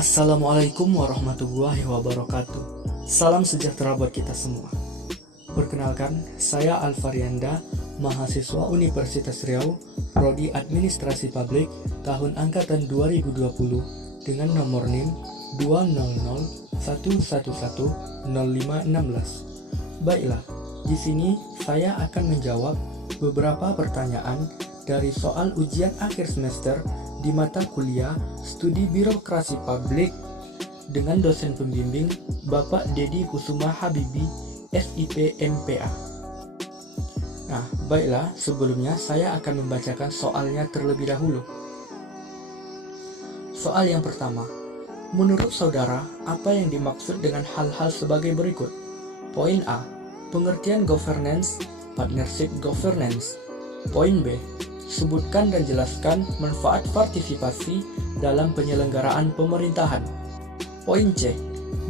Assalamualaikum warahmatullahi wabarakatuh. Salam sejahtera buat kita semua. Perkenalkan, saya Alfarianda, mahasiswa Universitas Riau, Prodi Administrasi Publik, tahun angkatan 2020, dengan nomor NIM 20011110516. Baiklah, di sini saya akan menjawab beberapa pertanyaan dari soal ujian akhir semester di mata kuliah Studi Birokrasi Publik dengan dosen pembimbing Bapak Dedi Kusuma Habibi, SIP MPA. Nah, baiklah, sebelumnya saya akan membacakan soalnya terlebih dahulu. Soal yang pertama, menurut saudara, apa yang dimaksud dengan hal-hal sebagai berikut? Poin A, pengertian governance, partnership governance. Poin B, sebutkan dan jelaskan manfaat partisipasi dalam penyelenggaraan pemerintahan. Poin C,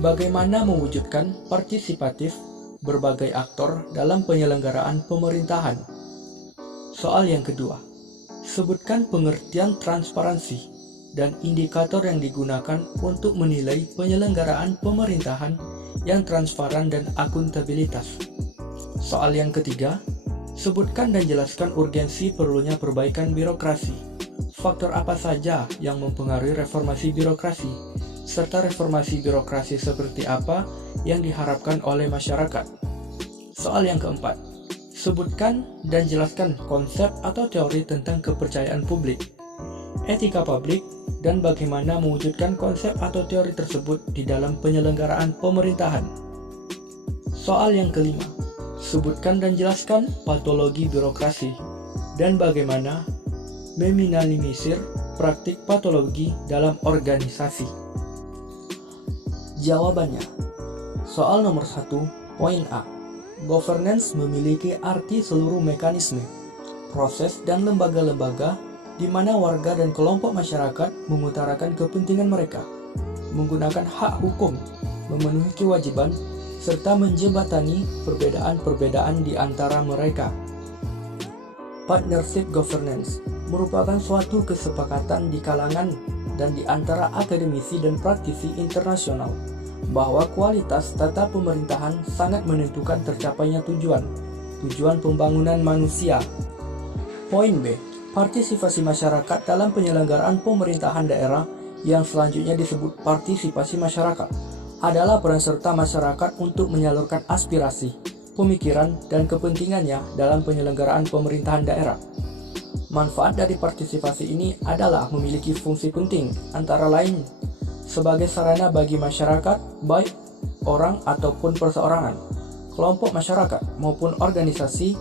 bagaimana mewujudkan partisipatif berbagai aktor dalam penyelenggaraan pemerintahan. Soal yang kedua, sebutkan pengertian transparansi dan indikator yang digunakan untuk menilai penyelenggaraan pemerintahan yang transparan dan akuntabilitas. Soal yang ketiga, sebutkan dan jelaskan urgensi perlunya perbaikan birokrasi. Faktor apa saja yang mempengaruhi reformasi birokrasi, serta reformasi birokrasi seperti apa yang diharapkan oleh masyarakat. Soal yang keempat, sebutkan dan jelaskan konsep atau teori tentang kepercayaan publik, etika publik, dan bagaimana mewujudkan konsep atau teori tersebut di dalam penyelenggaraan pemerintahan. Soal yang kelima, sebutkan dan jelaskan patologi birokrasi dan bagaimana meminimalisir praktik patologi dalam organisasi. Jawabannya, soal nomor 1, poin A. Governance memiliki arti seluruh mekanisme, proses, dan lembaga-lembaga di mana warga dan kelompok masyarakat mengutarakan kepentingan mereka, menggunakan hak hukum, memenuhi kewajiban, serta menjembatani perbedaan-perbedaan di antara mereka. Partnership governance merupakan suatu kesepakatan di kalangan dan di antara akademisi dan praktisi internasional bahwa kualitas tata pemerintahan sangat menentukan tercapainya tujuan pembangunan manusia. Poin B, partisipasi masyarakat dalam penyelenggaraan pemerintahan daerah yang selanjutnya disebut partisipasi masyarakat adalah peran serta masyarakat untuk menyalurkan aspirasi, pemikiran, dan kepentingannya dalam penyelenggaraan pemerintahan daerah. Manfaat dari partisipasi ini adalah memiliki fungsi penting, antara lain sebagai sarana bagi masyarakat, baik orang ataupun perseorangan, kelompok masyarakat maupun organisasi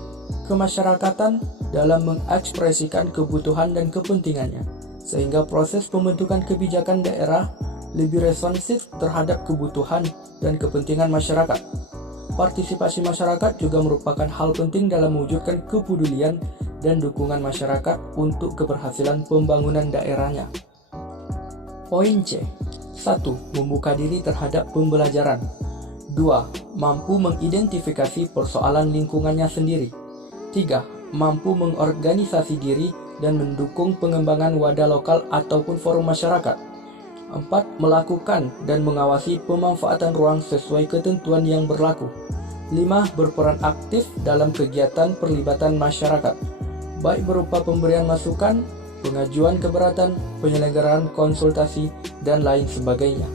kemasyarakatan dalam mengekspresikan kebutuhan dan kepentingannya, sehingga proses pembentukan kebijakan daerah lebih responsif terhadap kebutuhan dan kepentingan masyarakat. Partisipasi masyarakat juga merupakan hal penting dalam mewujudkan kepedulian dan dukungan masyarakat untuk keberhasilan pembangunan daerahnya. Poin C. 1. Membuka diri terhadap pembelajaran. 2. Mampu mengidentifikasi persoalan lingkungannya sendiri. 3. Mampu mengorganisasi diri dan mendukung pengembangan wadah lokal ataupun forum masyarakat. 4. Melakukan dan mengawasi pemanfaatan ruang sesuai ketentuan yang berlaku. 5. Berperan aktif dalam kegiatan perlibatan masyarakat, baik berupa pemberian masukan, pengajuan keberatan, penyelenggaraan konsultasi, dan lain sebagainya.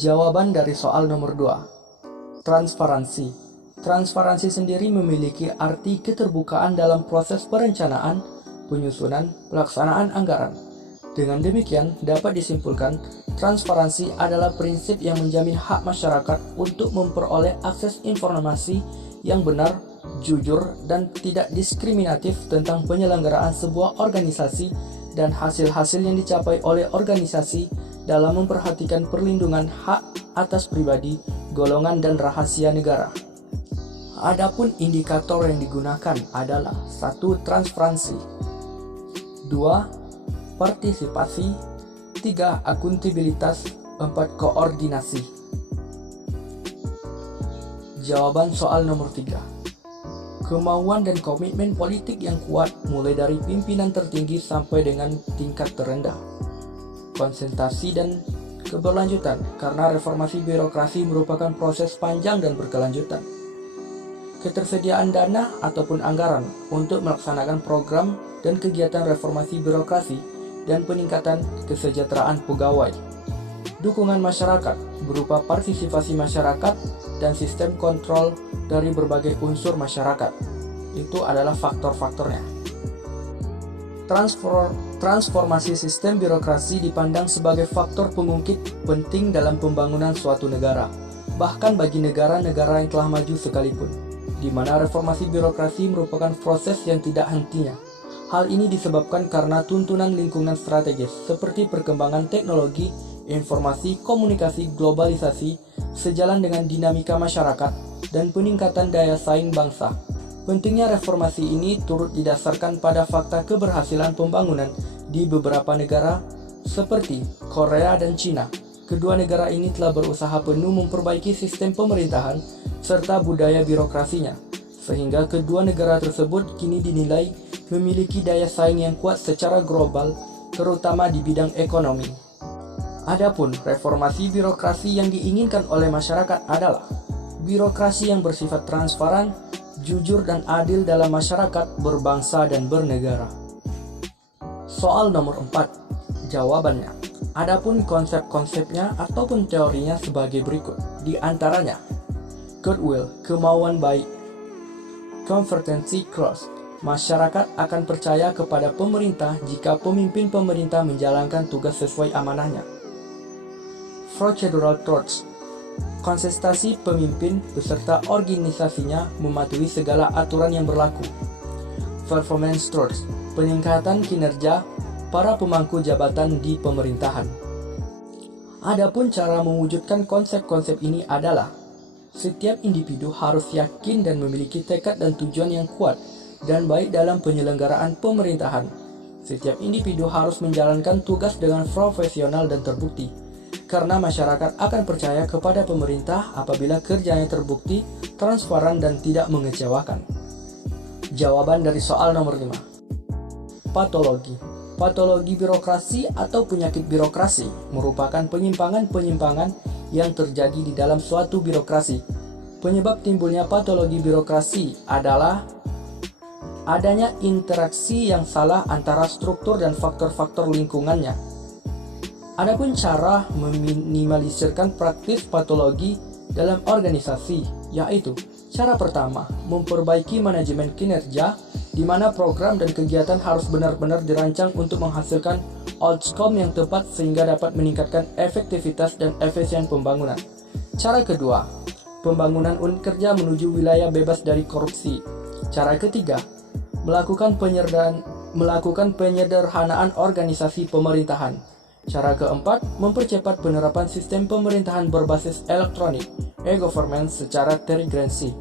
Jawaban dari soal nomor 2. Transparansi. Transparansi sendiri memiliki arti keterbukaan dalam proses perencanaan, penyusunan, pelaksanaan anggaran. Dengan demikian, dapat disimpulkan, transparansi adalah prinsip yang menjamin hak masyarakat untuk memperoleh akses informasi yang benar, jujur, dan tidak diskriminatif tentang penyelenggaraan sebuah organisasi dan hasil-hasil yang dicapai oleh organisasi dalam memperhatikan perlindungan hak atas pribadi, golongan, dan rahasia negara. Adapun indikator yang digunakan adalah 1. Transparansi, 2. Partisipasi, 3. Akuntabilitas, 4. Koordinasi. Jawaban soal nomor 3. Kemauan dan komitmen politik yang kuat mulai dari pimpinan tertinggi sampai dengan tingkat terendah. konsentrasi dan keberlanjutan, karena reformasi birokrasi merupakan proses panjang dan berkelanjutan. Ketersediaan dana ataupun anggaran untuk melaksanakan program dan kegiatan reformasi birokrasi dan peningkatan kesejahteraan pegawai. Dukungan masyarakat berupa partisipasi masyarakat dan sistem kontrol dari berbagai unsur masyarakat. Itu adalah faktor-faktornya. Transformasi sistem birokrasi dipandang sebagai faktor pengungkit penting dalam pembangunan suatu negara, bahkan bagi negara-negara yang telah maju sekalipun, di mana reformasi birokrasi merupakan proses yang tidak hentinya. Hal ini disebabkan karena tuntunan lingkungan strategis seperti perkembangan teknologi, informasi, komunikasi, globalisasi, sejalan dengan dinamika masyarakat, dan peningkatan daya saing bangsa. Pentingnya reformasi ini turut didasarkan pada fakta keberhasilan pembangunan di beberapa negara seperti Korea dan Cina. Kedua negara ini telah berusaha penuh memperbaiki sistem pemerintahan serta budaya birokrasinya, sehingga kedua negara tersebut kini dinilai memiliki daya saing yang kuat secara global, terutama di bidang ekonomi. Adapun reformasi birokrasi yang diinginkan oleh masyarakat adalah birokrasi yang bersifat transparan, jujur dan adil dalam masyarakat berbangsa dan bernegara. Soal nomor 4. Jawabannya. Adapun konsep-konsepnya ataupun teorinya sebagai berikut. Di antaranya, goodwill, kemauan baik. Competency clause, masyarakat akan percaya kepada pemerintah jika pemimpin pemerintah menjalankan tugas sesuai amanahnya. Procedural truths, konsistensi pemimpin beserta organisasinya mematuhi segala aturan yang berlaku. Performance truths, peningkatan kinerja para pemangku jabatan di pemerintahan. Adapun cara mewujudkan konsep-konsep ini adalah setiap individu harus yakin dan memiliki tekad dan tujuan yang kuat dan baik dalam penyelenggaraan pemerintahan. Setiap individu harus menjalankan tugas dengan profesional dan terbukti, karena masyarakat akan percaya kepada pemerintah apabila kerjanya terbukti, transparan, dan tidak mengecewakan. Jawaban dari soal nomor 5. Patologi. Patologi birokrasi atau penyakit birokrasi merupakan penyimpangan-penyimpangan yang terjadi di dalam suatu birokrasi. Penyebab timbulnya patologi birokrasi adalah adanya interaksi yang salah antara struktur dan faktor-faktor lingkungannya. Adapun cara meminimalisirkan praktis patologi dalam organisasi, yaitu cara pertama, memperbaiki manajemen kinerja, di mana program dan kegiatan harus benar-benar dirancang untuk menghasilkan outcome yang tepat sehingga dapat meningkatkan efektivitas dan efisien pembangunan. Cara kedua, pembangunan unit kerja menuju wilayah bebas dari korupsi. Cara ketiga, melakukan penyederhanaan organisasi pemerintahan. Cara keempat, mempercepat penerapan sistem pemerintahan berbasis elektronik, e-government secara terintegrasi.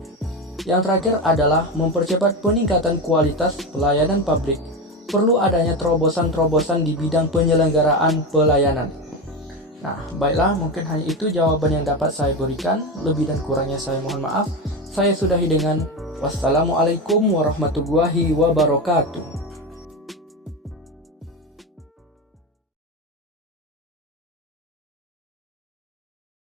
Yang terakhir adalah mempercepat peningkatan kualitas pelayanan publik. Perlu adanya terobosan-terobosan di bidang penyelenggaraan pelayanan. Nah, baiklah, mungkin hanya itu jawaban yang dapat saya berikan. Lebih dan kurangnya saya mohon maaf. Saya sudahi dengan wassalamualaikum warahmatullahi wabarakatuh.